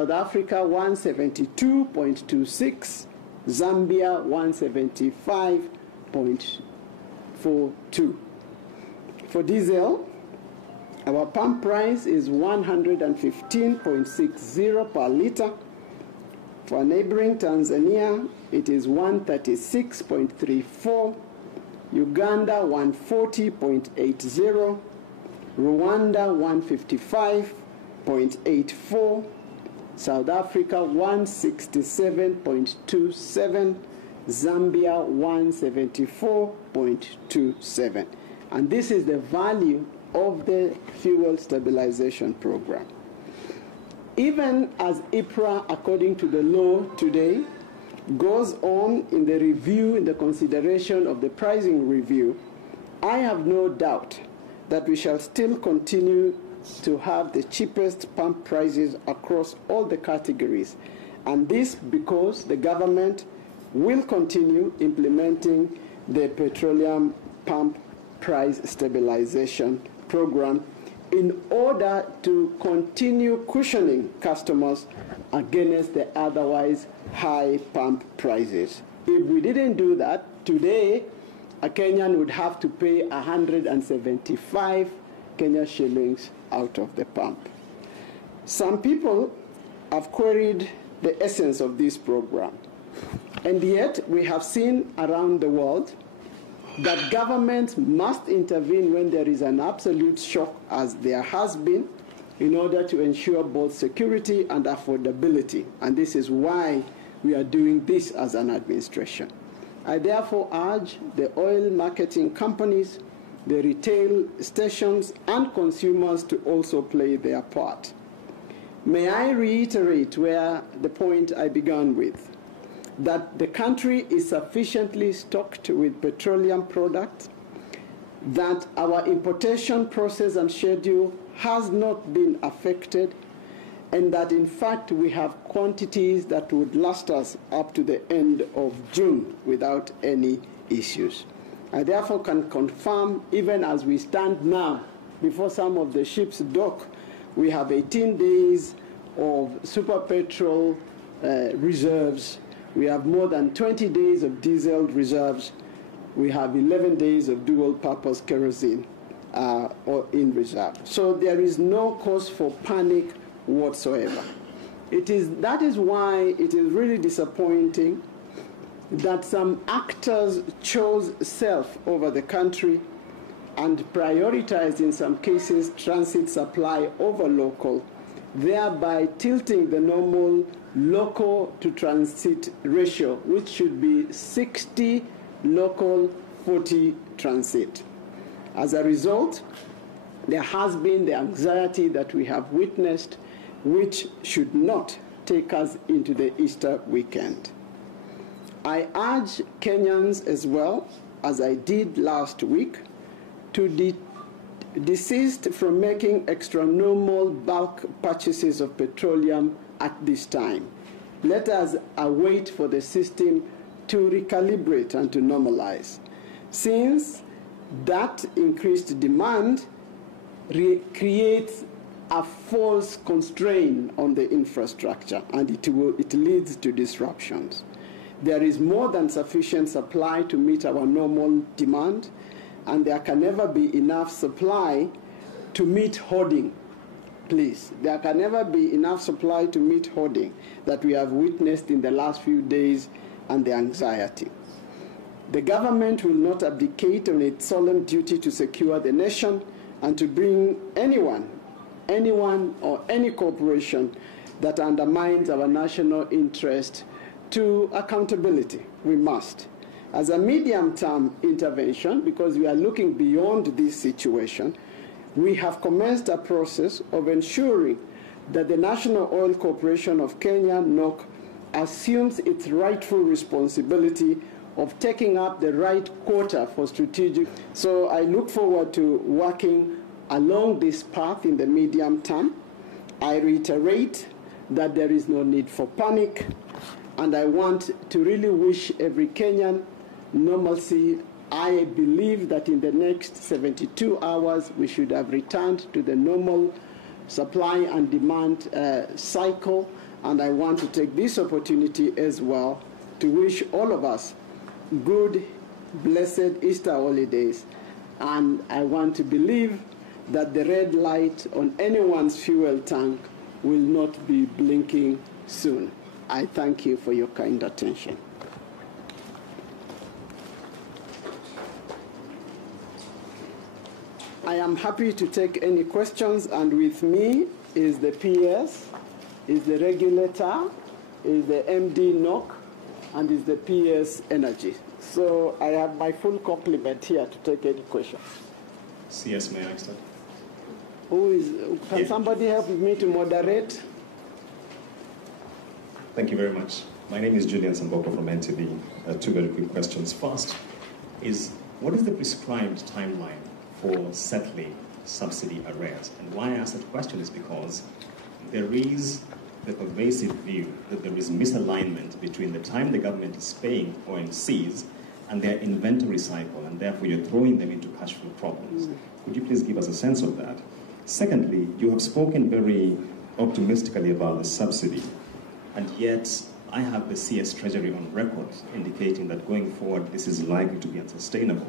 South Africa 172.26, Zambia 175.42. For diesel, our pump price is 115.60 per liter. For neighboring Tanzania, it is 136.34, Uganda 140.80, Rwanda 155.84, South Africa 167.27, Zambia 174.27. And this is the value of the fuel stabilization program. Even as IPRA, according to the law today, goes on in the review, in the consideration of the pricing review, I have no doubt that we shall still continue to have the cheapest pump prices across all the categories. And this because the government will continue implementing the petroleum pump price stabilization program in order to continue cushioning customers against the otherwise high pump prices. If we didn't do that, today a Kenyan would have to pay 175 Kenya shillings out of the pump. Some people have queried the essence of this program, and yet we have seen around the world that governments must intervene when there is an absolute shock, as there has been, in order to ensure both security and affordability. And this is why we are doing this as an administration. I therefore urge the oil marketing companies, the retail stations, and consumers to also play their part. May I reiterate where the point I began with, that the country is sufficiently stocked with petroleum products, that our importation process and schedule has not been affected, and that in fact we have quantities that would last us up to the end of June without any issues. I therefore can confirm, even as we stand now before some of the ships dock, we have 18 days of super petrol reserves. We have more than 20 days of diesel reserves. We have 11 days of dual-purpose kerosene in reserve. So there is no cause for panic whatsoever. That is why it is really disappointing that some actors chose self over the country and prioritized, in some cases, transit supply over local, thereby tilting the normal local to transit ratio, which should be 60 local, 40 transit. As a result, there has been the anxiety that we have witnessed, which should not take us into the Easter weekend. I urge Kenyans as well, as I did last week, to desist from making extra-normal bulk purchases of petroleum at this time. Let us await for the system to recalibrate and to normalize, since that increased demand creates a false constraint on the infrastructure, and it leads to disruptions. There is more than sufficient supply to meet our normal demand, and there can never be enough supply to meet hoarding. Please, there can never be enough supply to meet hoarding that we have witnessed in the last few days and the anxiety. The government will not abdicate on its solemn duty to secure the nation and to bring anyone or any corporation that undermines our national interest to accountability. We must. As a medium-term intervention, because we are looking beyond this situation, we have commenced a process of ensuring that the National Oil Corporation of Kenya, NOC, assumes its rightful responsibility of taking up the right quota for strategic. So I look forward to working along this path in the medium term. I reiterate that there is no need for panic, and I want to really wish every Kenyan normalcy. I believe that in the next 72 hours, we should have returned to the normal supply and demand cycle, And I want to take this opportunity as well to wish all of us good, blessed Easter holidays. And I want to believe that the red light on anyone's fuel tank will not be blinking soon. I thank you for your kind attention. I am happy to take any questions, and with me is the PS, is the regulator, is the MD NOC, and is the PS Energy. So I have my full complement here to take any questions. CS, may I start? Can somebody help me to moderate? Thank you very much. My name is Julian Samboko from NTV. Two very quick questions. First is, what is the prescribed timeline for settling subsidy arrears? And why I ask that question is because there is the pervasive view that there is misalignment between the time the government is paying OMCs and their inventory cycle, and therefore you're throwing them into cash flow problems. Could you please give us a sense of that? Secondly, you have spoken very optimistically about the subsidy, and yet I have the CS Treasury on record indicating that going forward this is likely to be unsustainable,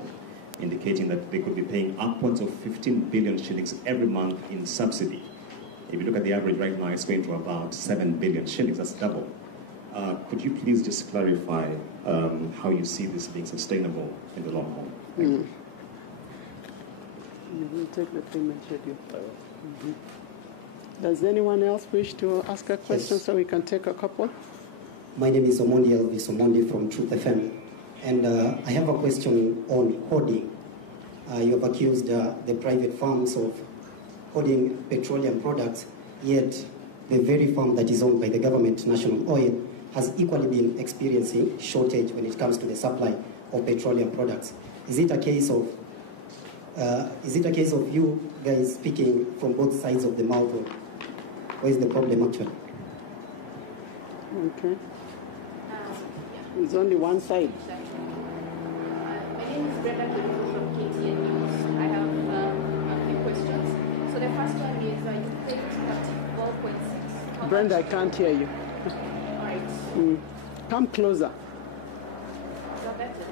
indicating that they could be paying upwards of 15 billion shillings every month in subsidy. If you look at the average right now, it's going to about 7 billion shillings, that's double. Could you please just clarify how you see this being sustainable in the long haul? Thank you. You will take the payment schedule. Does anyone else wish to ask a question? Yes. So we can take a couple? My name is Omondi Elvis Omondi from Truth FM. And I have a question on hoarding. You have accused the private firms of hoarding petroleum products, yet the very firm that is owned by the government, National Oil, has equally been experiencing shortage when it comes to the supply of petroleum products. Is it a case of you guys speaking from both sides of the mouth, or where is the problem actually? Okay. It's only one side. My name is Brenda from Kenyans. I have a few questions. So the first one is you paid 34.6. Brenda, I can't hear you. All right. Come closer. Is that better?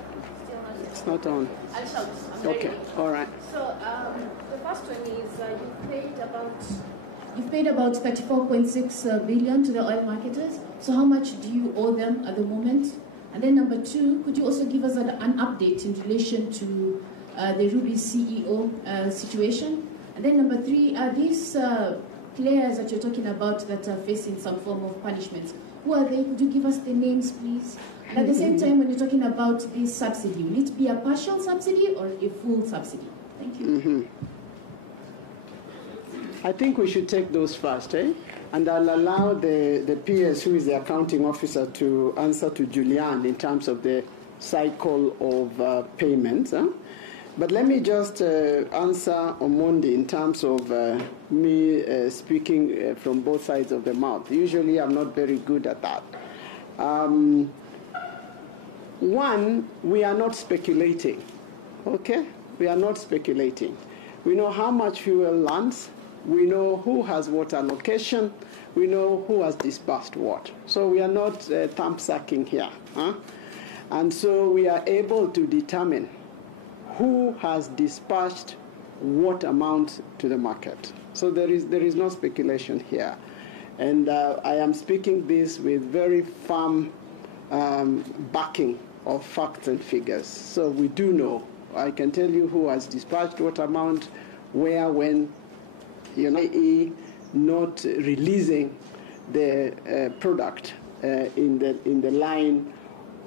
Still not. It's not on. I'll shout. Okay. All right. So the first one is you've paid about 34.6 billion to the oil marketers. So how much do you owe them at the moment? And then number two, could you also give us an update in relation to the Ruby CEO situation? And then number three, are these players that you're talking about that are facing some form of punishments, who are they? Could you give us the names, please? And at the same time, when you're talking about this subsidy, will it be a partial subsidy or a full subsidy? Thank you. I think we should take those first, eh? And I'll allow the PS, who is the accounting officer, to answer to Julian in terms of the cycle of payments. Huh? But let me just answer Omondi in terms of me speaking from both sides of the mouth. Usually I'm not very good at that. One, we are not speculating, okay? We are not speculating. We know how much fuel lands. We know who has what allocation. We know who has disbursed what. So we are not thumb-sucking here. Huh? And so we are able to determine who has dispatched what amount to the market. So there is no speculation here. And I am speaking this with very firm backing of facts and figures. So we do know. I can tell you who has dispatched what amount, where, when, i.e. not releasing the product in the line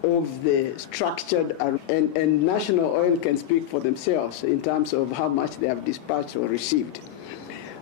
of the structured, and National Oil can speak for themselves in terms of how much they have dispatched or received.